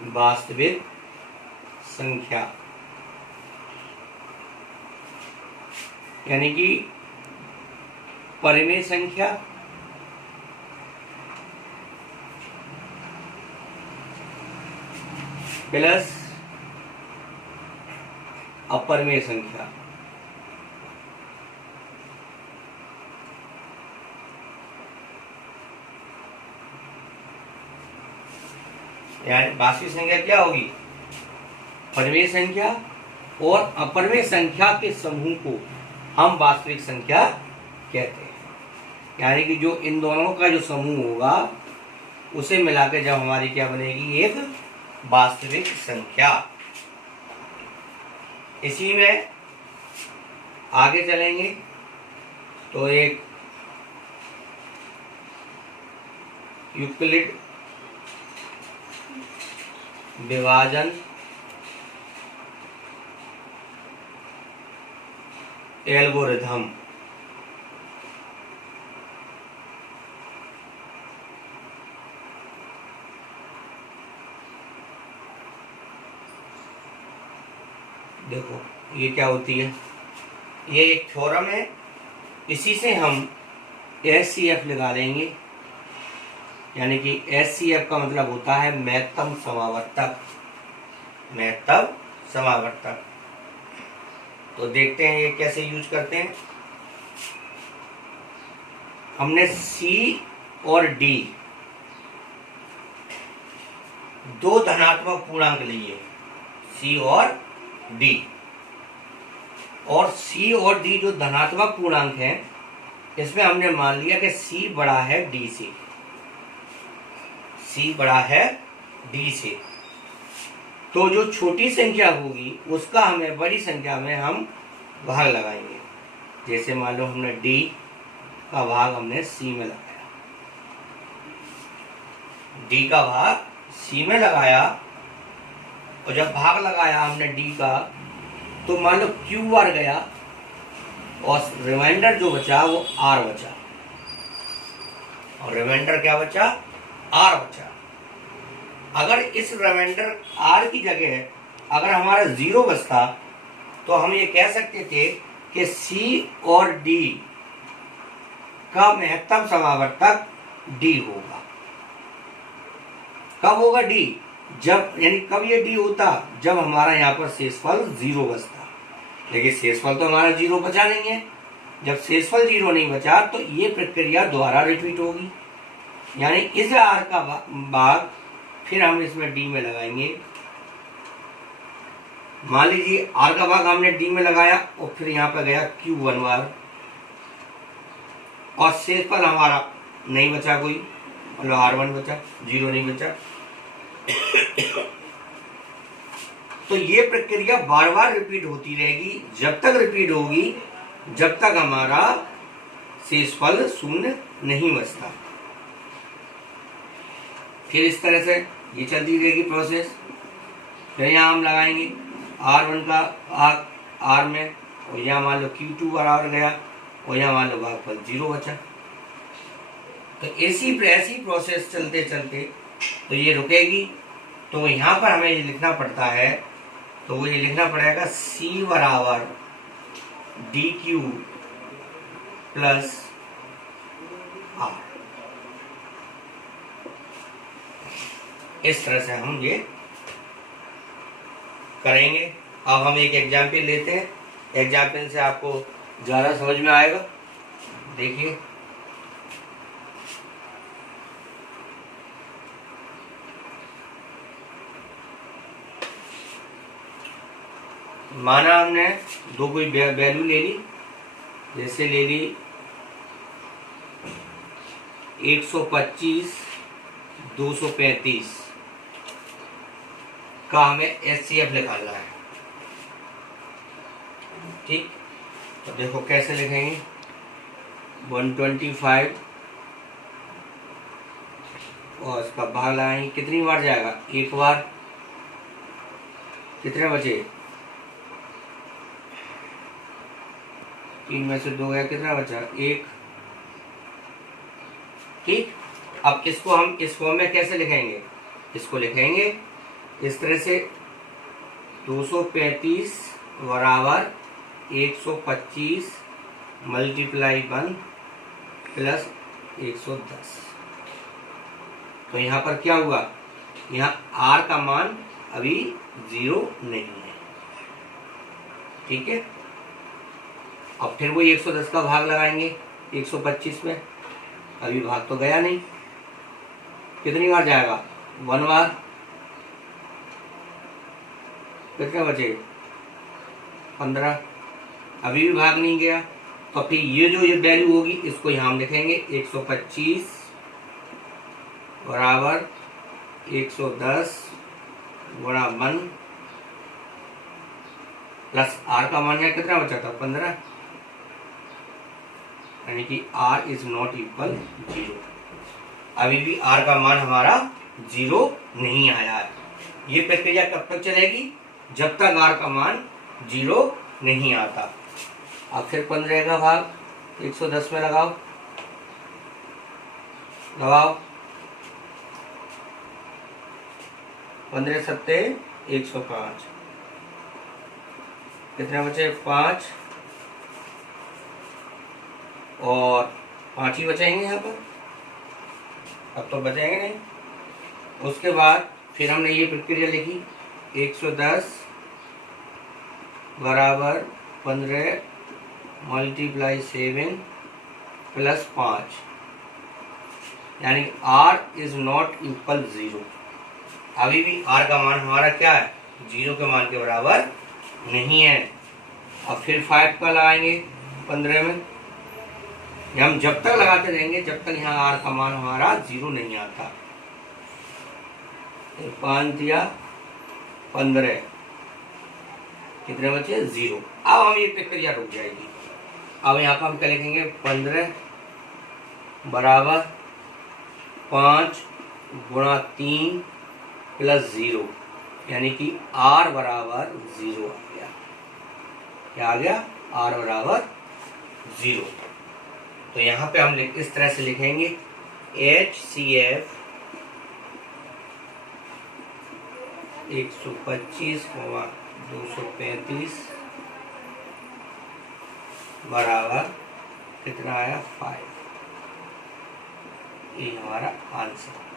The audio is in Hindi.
वास्तविक संख्या, यानी कि परिमेय संख्या प्लस अपरिमेय संख्या। यानी वास्तविक संख्या क्या होगी? परिमेय संख्या, और अपरिमेय संख्या के समूह को हम वास्तविक संख्या कहते हैं। यानी कि जो इन दोनों का जो समूह होगा उसे मिलाकर जब हमारी क्या बनेगी? एक वास्तविक संख्या। इसी में आगे चलेंगे तो एक यूक्लिड विभाजन एल्गोरिथम। देखो ये क्या होती है, ये एक थ्योरम है, इसी से हम SCF लगा लेंगे। यानी कि SCF का मतलब होता है महत्तम समावर्तक। महत्तम समावर्तक। तो देखते हैं ये कैसे यूज करते हैं। हमने C और D दो धनात्मक पूर्णांक लिए, C और D, और C और D जो धनात्मक पूर्णांक हैं इसमें हमने मान लिया कि C बड़ा है D से। C बड़ा है D से, तो जो छोटी संख्या होगी उसका हमें बड़ी संख्या में हम भाग लगाएंगे। जैसे मान लो हमने D का भाग हमने C में लगाया, D का भाग C में लगाया, और जब भाग लगाया हमने D का तो मान लो Q बार गया और रिमाइंडर जो बचा वो R बचा, और रिमाइंडर क्या बचा? R बचा। अगर इस रिमाइंडर R की जगह अगर हमारा 0 बचता तो हम ये कह सकते थे कि C और D का महत्तम समावर्तक D होगा। कब होगा D? जब, यानी कब ये D होता? जब हमारा यहाँ पर शेषफल 0 बचता। लेकिन शेषफल तो हमारा 0 बचा नहीं है। जब शेषफल 0 नहीं बचा तो ये प्रक्रिया दोबारा रिपीट होगी। यानी इस R का भाग फिर हम इसमें D में लगाएंगे। मान लीजिए R का भाग हमने D में लगाया और फिर यहाँ पर गया Q1 बार, और शेषफल हमारा नहीं बचा कोई, मतलब R1 बचा, 0 नहीं बचा। तो ये प्रक्रिया बार बार रिपीट होती रहेगी, जब तक रिपीट होगी जब तक हमारा शेषफल 0 नहीं बचता। फिर इस तरह से ये चलती रहेगी प्रोसेस। फिर यहाँ हम लगाएंगे R1 का R में, और यहाँ मान लो Q2 बराबर गया, और यहाँ मान लो भागफल 0 बचा। तो ऐसी प्रोसेस चलते चलते तो ये रुकेगी। तो यहाँ पर हमें ये लिखना पड़ता है, तो वो ये लिखना पड़ेगा C बराबर DQ प्लस R। इस तरह से हम ये करेंगे। अब हम एक एग्जाम्पल लेते हैं, एग्जाम्पल से आपको ज़्यादा समझ में आएगा। देखिए, माना हमने दो कोई वैल्यू ले ली, जैसे ले ली 125, 235 का हमें SCF निकालना है। ठीक, तो देखो कैसे लिखेंगे। 125 और इसका भाग लगाएंगे, कितनी बार जाएगा? एक बार। कितने बचे? 3 में से 2 गया, कितना बचा? 1। ठीक, अब इसको हम इस फॉर्म में कैसे लिखेंगे? इसको लिखेंगे इस तरह से 235 बराबर 125 मल्टीप्लाई 1 प्लस 110। तो यहाँ पर क्या हुआ, यहाँ r का मान अभी 0 नहीं है। ठीक है, अब फिर वो 110 का भाग लगाएंगे 125 में, अभी भाग तो गया नहीं, कितनी बार जाएगा, 1 बार, कितने बचे 15, अभी भी भाग नहीं गया। तो फिर ये जो ये वैल्यू होगी इसको यहाँ हम लिखेंगे 125 बराबर 110 गुणा 1 प्लस r का मान है कितना बचा था 15, यानी कि r इज नॉट इक्वल 0। अभी भी r का मान हमारा 0 नहीं आया है। ये प्रक्रिया कब तक चलेगी, जब तक r का मान 0 नहीं आता। अब फिर 15 का भाग 110 में लगाओ, 15 सत्ते 105, कितने बचे 5 और 5 ही बचेंगे यहाँ पर, अब तो बचेंगे नहीं। उसके बाद फिर हमने ये प्रक्रिया लिखी 110 बराबर 15 मल्टीप्लाई 7 प्लस 5, यानी r इज नॉट इक्वल 0। अभी भी r का मान हमारा क्या है, 0 के मान के बराबर नहीं है। अब फिर 5 का लगाएंगे 15 में, हम जब तक लगाते रहेंगे जब तक यहाँ r का मान हमारा 0 नहीं आता। 5 दिया 15, कितने बचे 0। अब हम ये प्रक्रिया रुक जाएगी। अब यहाँ पर हम क्या लिखेंगे 15 बराबर 5 गुणा 3 प्लस 0, यानी कि r बराबर 0 आ गया। क्या आ गया, r बराबर 0। तो यहाँ पे हम इस तरह से लिखेंगे HCF 125, 235 बराबर कितना आया 5। ये हमारा आंसर।